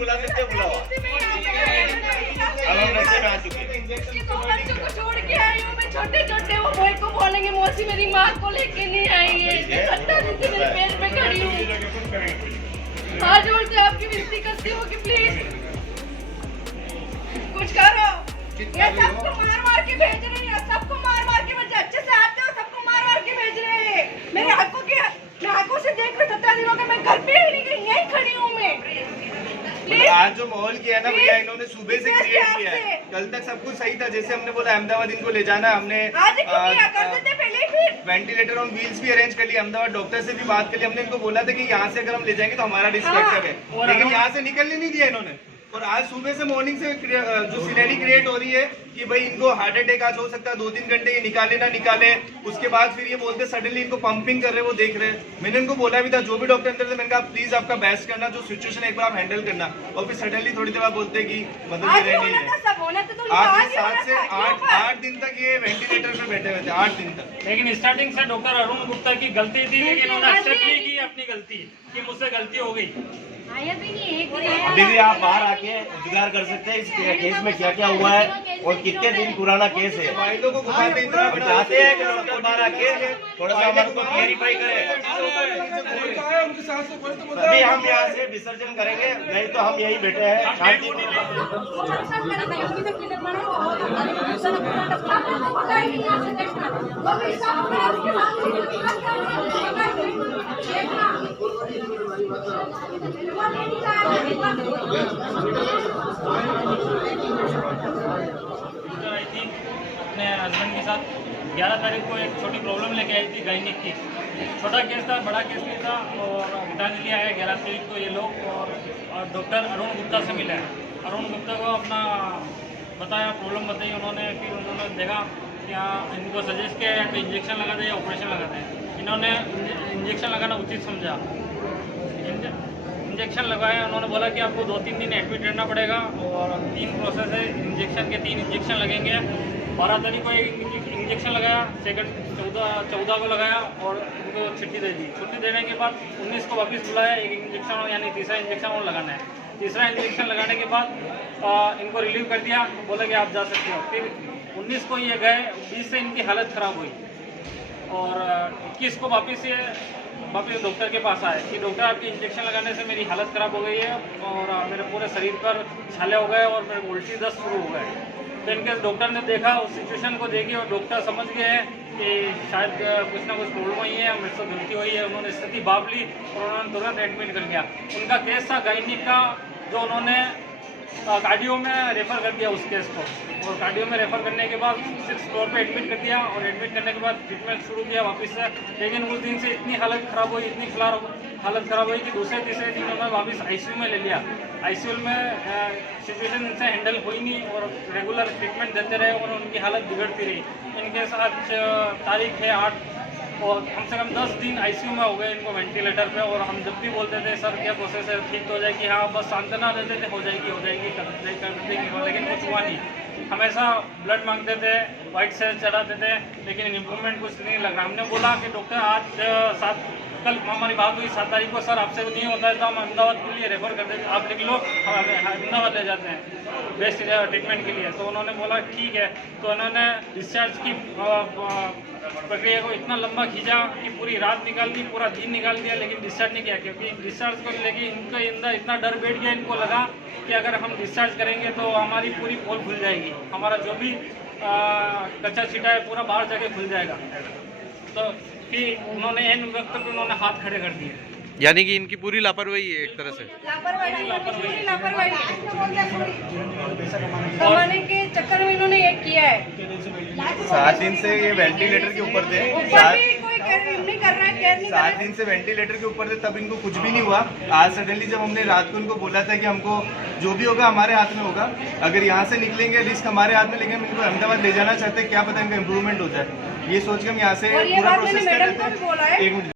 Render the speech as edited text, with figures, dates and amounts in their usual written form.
बुला सकते बुलाओ। छोड़ के आई हूँ मैं, छोटे छोटे वो भाई को बोलेंगे मौसी मेरी माँ को लेके नहीं आई है, 18 दिन से मेरे पेट में खड़ी हूँ। हाथ जोड़ से आपकी विनती करती हूँ कि प्लीज कुछ करो। ये सबको मार मार के भेज रहे हैं, सबको मार मार के बच्चे अच्छे से आते हो, सबको मार मार के भेज रहे हैं। मेरे आंखों से देख रहे 17 दिनों के मैं घर पे ही नहीं गई, यहीं खड़ी हूँ मैं। आज जो माहौल किया है ना भैया, इन्होंने सुबह से क्रिएट किया है। कल तक सब कुछ सही था, जैसे हमने बोला अहमदाबाद इनको ले जाना, हमने वेंटिलेटर ऑन व्हील्स भी अरेंज कर लिया। अहमदाबाद डॉक्टर से भी बात कर ली हमने, इनको बोला था कि यहाँ से अगर हम ले जाएंगे तो हमारा रिस्पेक्ट है, लेकिन यहाँ से निकलने नहीं दिया इन्होंने। और आज सुबह से मॉर्निंग से जो सिनेरी क्रिएट हो रही है कि भाई इनको हार्ट अटैक आज हो सकता है, 2-3 घंटे ये निकाले ना निकाले। उसके बाद फिर ये बोलते सडनली इनको पंपिंग कर रहे, वो देख रहे। मैंने इनको बोला भी था, जो भी डॉक्टर अंदर थे, मैंने कहा प्लीज आपका बेस्ट करना, जो सिचुएशन है एक बार आप हैंडल करना। और फिर सडनली थोड़ी देर बाद बोलते कि मतलब ये रह नहीं है। आज 7 से 8 दिन तक ये वेंटिलेटर पे बैठे हुए थे, 8 दिन तक। लेकिन स्टार्टिंग से डॉक्टर अरुण गुप्ता की गलती थी, लेकिन उन्होंने एक्सेप्ट नहीं की अपनी गलती कि मुझसे गलती हो गई। अभी भी आप बाहर आके उजागर कर सकते हैं इस केस में क्या क्या हुआ है और कितने दिन पुराना केस है। फाइलों को घुमाते इतना चाहते हैं कि डॉक्टर बाहर आके थोड़ा सा हमारे को क्लेरिफाई करें। अभी हम यहाँ से विसर्जन करेंगे, नहीं तो हम यही बैठे हैं शांति। अपने हस्बैंड के साथ 11 तारीख को एक छोटी प्रॉब्लम लेके आई थी, गायनिक की। छोटा केस था, बड़ा केस नहीं था। और गीतांजलि आया 11 तारीख को ये लोग, और डॉक्टर अरुण गुप्ता से मिले। अरुण गुप्ता को अपना बताया, प्रॉब्लम बताई उन्होंने। फिर उन्होंने देखा क्या इनको सजेस्ट किया या कोई इंजेक्शन लगा दे या ऑपरेशन लगा दे। इन्होंने इंजेक्शन लगाना उचित समझा, इंजेक्शन लगाया। उन्होंने बोला कि आपको 2-3 दिन एडमिट रहना पड़ेगा और 3 प्रोसेस है इंजेक्शन के, 3 इंजेक्शन लगेंगे। 12 तारीख को एक इंजेक्शन लगाया, सेकंड 14 को लगाया और उनको छुट्टी दे दी। छुट्टी देने के बाद 19 को वापस बुलाया, एक इंजेक्शन यानी तीसरा इंजेक्शन और लगाना है। तीसरा इंजेक्शन लगाने के बाद इनको रिलीव कर दिया, बोला कि आप जा सकते हो। फिर 19 को ये गए, 20 से इनकी हालत ख़राब हुई और 21 को वापस डॉक्टर के पास आए कि डॉक्टर आपके इंजेक्शन लगाने से मेरी हालत ख़राब हो गई है और मेरे पूरे शरीर पर छाले हो गए और मेरे उल्टी दस्त शुरू हो गए। तो इनके डॉक्टर ने देखा, उस सिचुएशन को देखी और डॉक्टर समझ गए हैं कि शायद कुछ ना कुछ प्रॉब्लम हुई है, मेरे से गलती हुई है। उन्होंने स्थिति भाप ली और उन्होंने तुरंत एडमिट कर लिया। उनका केस था गायनिक का, जो उन्होंने कार्डियो में रेफ़र कर दिया उस केस को। और कार्डियो में रेफ़र करने के बाद 6th फ्लोर पे एडमिट कर दिया और एडमिट करने के बाद ट्रीटमेंट शुरू किया वापस से। लेकिन उस दिन से इतनी हालत ख़राब हुई, इतनी हालत ख़राब हुई कि दूसरे-तीसरे दिन उन्होंने वापस ICU में ले लिया। ICU में सिचुएशन इनसे हैंडल हुई नहीं और रेगुलर ट्रीटमेंट देते रहे और उनकी हालत बिगड़ती रही। इनके साथ तारीख है 8 और कम से कम 10 दिन ICU में हो गए इनको वेंटिलेटर पे। और हम जब भी बोलते थे सर क्या प्रोसेस है, ठीक तो हो जाएगी, हाँ बस सांत्वना देते थे, हो जाएगी कर देंगे, लेकिन कुछ हुआ नहीं। हमेशा ब्लड मांगते थे, वाइट सेल चढ़ाते थे, लेकिन इम्प्रूवमेंट कुछ नहीं लग रहा। हमने बोला कि डॉक्टर आज कल हमारी बात हुई 7 तारीख को, सर आपसे नहीं होता है तो हम अहमदाबाद के लिए रेफ़र कर देते, आप लिख लो, हम अहमदाबाद ले जाते हैं बेस्ट ट्रीटमेंट के लिए। तो उन्होंने बोला ठीक है। तो उन्होंने डिस्चार्ज की प्रक्रिया को इतना लंबा खींचा कि पूरी रात निकाल दी, पूरा दिन निकाल दिया, लेकिन डिस्चार्ज नहीं किया। क्योंकि डिस्चार्ज को लेके इनके अंदर इतना डर बैठ गया, इनको लगा कि अगर हम डिस्चार्ज करेंगे तो हमारी पूरी पोल खुल जाएगी, हमारा जो भी कच्चा छिटा है पूरा बाहर जाके खुल जाएगा। तो फिर उन्होंने इन वक्त पे उन्होंने हाथ खड़े कर दिए। यानी कि इनकी पूरी लापरवाही है एक तरह से, लापरवाही कमाने के चक्कर में इन्होंने ये किया है। 7 दिन से ये वेंटिलेटर के ऊपर थे, 7 दिन से वेंटिलेटर के ऊपर थे, तब इनको कुछ भी नहीं हुआ। आज सडनली जब हमने रात को इनको बोला था कि हमको जो भी होगा हमारे हाथ में होगा, अगर यहाँ से निकलेंगे रिस्क हमारे हाथ में, लेकिन हम इनको अहमदाबाद ले जाना चाहते हैं, क्या पता इनका इम्प्रूवमेंट हो जाए। ये सोच के हम यहाँ से पूरा प्रोसेस कर रहे थे। 1 मिनट